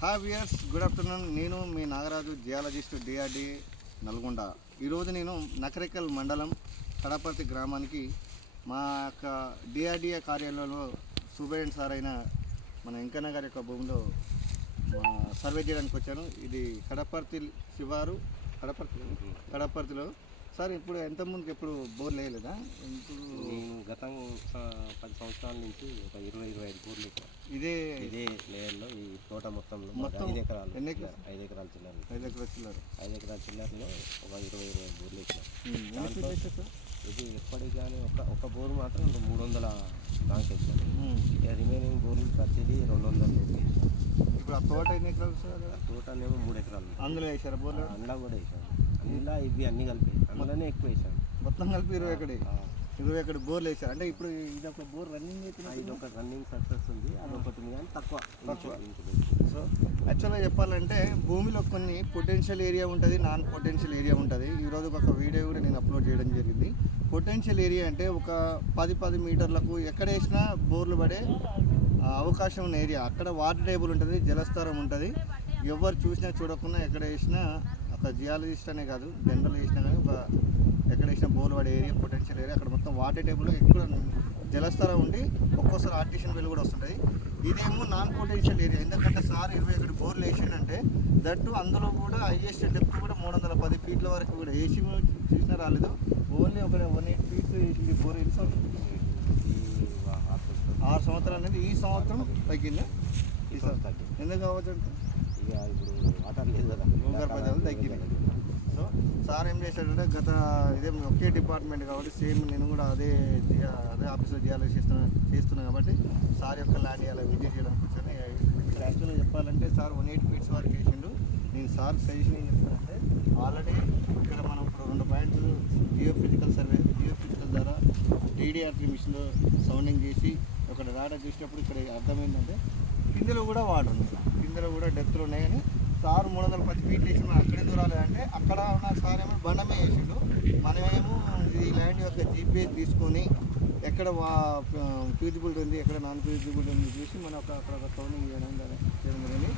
Hi viewers, good afternoon. నేను మీ Nagaraju, geologist, DRD Nalgonda. ఈరోజు నేను నకరేకల్ మండలం కడపర్తి గ్రామానికి మా యొక్క డిఆర్డిఏ కార్యాలయంలో సూపరింటెండెంట్ సార్ అయిన మన వెంకన్న గారి యొక్క భూమిలో సర్వే చేయడానికి వచ్చాను. ఇది కడపర్తి శివారు, కడపర్తిలో. సార్ ఇప్పుడు ఎంత ముందుకు ఎప్పుడు బోర్ వేయలేదా? ఇప్పుడు నేను గత 10 సంవత్సరాల నుంచి ఒక 20-25 బోర్లు ఇదే లేయర్లో ఈ తోట మొత్తంలో 5 ఎకరాలు. 5 ఎకరాల చిల్లర 5 ఎకరాల చిల్లరలో ఒక 20-25 బోర్లు ఇచ్చాను. ఇది ఎప్పటికి కానీ ఒక బోరు మాత్రం 300 దాకా ఇచ్చాను. రిమైనింగ్ బోర్లు ఖర్చుది 200. ఇప్పుడు ఆ తోట ఎన్ని ఎకరాలు సార్? తోటనేమో 3 ఎకరాలు. అందులో వేసారు బోర్లు? అందులో కూడా వేసాను. ఇలా ఇవి అన్నీ కలిపి అందులోనే ఎక్కువ వేసాను. మొత్తం కలిపి 20 ఎకడి బోర్లు వేసారు. అంటే ఇప్పుడు ఇది ఒక బోర్ రన్నింగ్ అవుతుంది. ఇది ఒక రన్నింగ్ సక్సెస్ ఉంది. అదొకటి ఉంది కానీ తక్కువ. సో యాక్చువల్గా చెప్పాలంటే భూమిలో కొన్ని పొటెన్షియల్ ఏరియా ఉంటుంది, నాన్ పొటెన్షియల్ ఏరియా ఉంటుంది. ఈరోజు ఒక వీడియో కూడా నేను అప్లోడ్ చేయడం జరిగింది. పొటెన్షియల్ ఏరియా అంటే ఒక 10 మీటర్లకు ఎక్కడ వేసినా బోర్లు పడే అవకాశం ఉన్న ఏరియా. అక్కడ వాటర్ టేబుల్ ఉంటుంది, జలస్థానం ఉంటుంది. ఎవరు చూసినా చూడకుండా ఎక్కడ వేసినా, ఒక జియాలజిస్ట్ అనే కాదు, జనరల్ వేసినా కానీ ఒక ఎక్కడ వేసినా బోర్లు పడే ఏరియా పొటెన్షియల్ ఏరియా. అక్కడ మొత్తం వాటర్ టేబుల్ ఎక్కువ జలస్థానం ఉండి ఒక్కోసారి ఆర్టిఫిషియల్ వెల్ కూడా వస్తుంటుంది. ఇదేమో నాన్ పొటెన్షియల్ ఏరియా. ఎందుకంటే సార్ 20 ఎకడి బోర్లు వేసిండంటే దట్టు అందులో కూడా హైయెస్ట్ డెప్త్ కూడా 310 ఫీట్ల వరకు కూడా వేసి చూసినా రాలేదు. ఓన్లీ ఒక 18 ఫీట్స్ వేసింది బోర్. 6 సంవత్సరాలు అనేది. ఈ సంవత్సరం తగ్గిందా? ఈ సంవత్సరం తగ్గింది. ఎందుకు కావచ్చు అంటే ఇక ఇప్పుడు వాటర్ లేదు కదా, భూగర్భజలం తగ్గింది. సో సార్ ఏం చేశాడంటే గత ఇదే ఒకే డిపార్ట్మెంట్ కాబట్టి సేమ్ నేను కూడా అదే ఆఫీస్లో చేస్తున్నాను కాబట్టి సార్ యొక్క ల్యాండ్ ఇలా విజిట్ చేయడానికి వచ్చాను. ఇక్కడ యాక్చువల్గా చెప్పాలంటే సార్ 18 ఫీట్స్ వరకు వేసిండు. నేను సార్ సజెషన్ ఏం చెప్తానంటే ఆల్రెడీ ఇక్కడ మనం ఇప్పుడు 2 పాయింట్స్ జియోఫిజికల్ సర్వే, జియోఫిజికల్ ద్వారా టీడీఆర్టీ మిషన్లో సౌండింగ్ చేసి ఒక డేటా చూసినప్పుడు ఇక్కడ అర్థమైందంటే కిందలో కూడా వాటర్ ఉంది, కిందలో కూడా డెప్త్లు ఉన్నాయి. కానీ సార్ 310 ఫీట్లు వేసి అక్కడే దూరాలి అంటే అక్కడ ఉన్న సార్ ఏమో బండమే వేసిండు. మనమేమో ఈ ల్యాండ్ యొక్క జీపీఎస్ తీసుకొని ఎక్కడ ఫీజిబిలిటీ ఉంది, ఎక్కడ నాన్ ఫీజిబిలిటీ ఉంది చూసి మనం అక్కడ సౌండింగ్ చేయడం జరిగింది.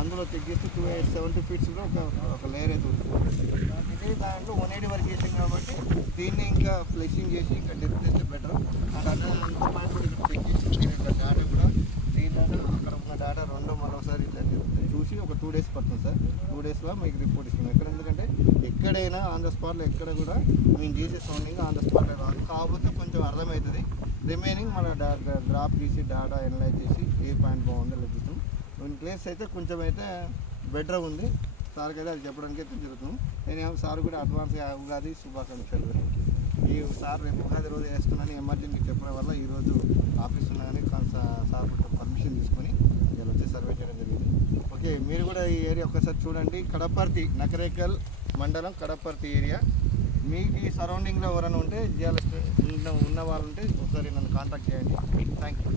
అందులో చెక్ చేస్తే 270 ఫీట్స్లో ఒక లేయర్ అయితే ఉంటుంది. ఇదే దాంట్లో 180 వరకు వేసింది కాబట్టి దీన్ని ఇంకా ఫ్లెషింగ్ చేసి ఇంకా డెప్త్ చేస్తే బెటర్. అండ్ పాయింట్ కూడా ఇక్కడ చెక్ చేసి ఇక్కడ డేటా కూడా అక్కడ ఉన్న డేటా మరోసారి ఇట్లా చూసి ఒక 2 డేస్ పడుతుంది సార్. 2 డేస్లో మీకు రిపోర్ట్ ఇస్తున్నాం. ఎందుకంటే ఎక్కడైనా ఆన్ ద స్పాట్లో ఎక్కడ కూడా మేము చేసే సౌండింగ్ ఆన్ ద స్పాట్లో రాదు. కాకపోతే కొంచెం అర్థమవుతుంది. రిమైనింగ్ మన డ్రాప్ తీసి డేటా ఎనలైజ్ చేసి ఏ పాయింట్ బాగుందో లభిస్తాం. ఇన్ ప్లేస్ అయితే కొంచెం అయితే బెటర్ ఉంది. సార్కి అయితే అది చెప్పడానికి అయితే జరుగుతుంది. నేను సార్ కూడా అడ్వాన్స్ ఉగాది శుభాకాంక్షలు. ఈ సార్ రేపు ఉగాది రోజు వేస్తున్నాను ఎమర్జెన్సీ చెప్పడం వల్ల ఈరోజు ఆఫీస్ ఉన్నా కానీ సార్ కొంచెం పర్మిషన్ తీసుకొని ఇలా వచ్చి సర్వే చేయడం జరిగింది. ఓకే, మీరు కూడా ఈ ఏరియా ఒకసారి చూడండి. కడపర్తి, నకరేకల్ మండలం కడపర్తి ఏరియా. మీకు ఈ సరౌండింగ్లో ఎవరైనా ఉంటే జియాలజిస్ట్ ఉన్న వాళ్ళు ఉంటే ఒకసారి నన్ను కాంటాక్ట్ చేయండి. Thank you.